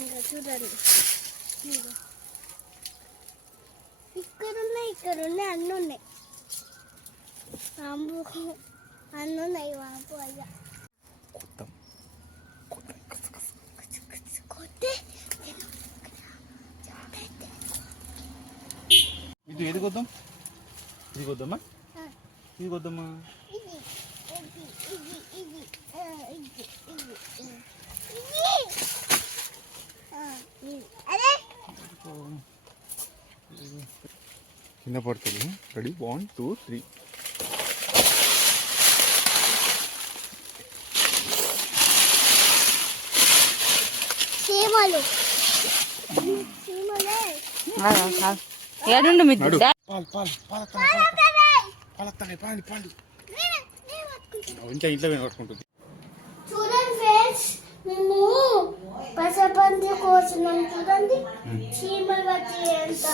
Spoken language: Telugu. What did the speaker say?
ఇంకా చూడండి, ఇక్కడ ఉన్నాయి అన్నీ ఉన్నాయి. పాంపు అన్నీ ఉన్నాయి. పాంపు అయ్యా ఇది ఏది కొద్దాం? ఇది కొద్దామా? ఇది కొద్దామా? కింద పడుతుంది. రెడీ 1 2 3. ఏడుండు మిద్దు ఇంట్లో పట్టుకుంటుంది. చూడండి ఫ్రెండ్స్, మేము పసపంది కోసినాం. చూడండి చీమలు వచ్చి ఎంత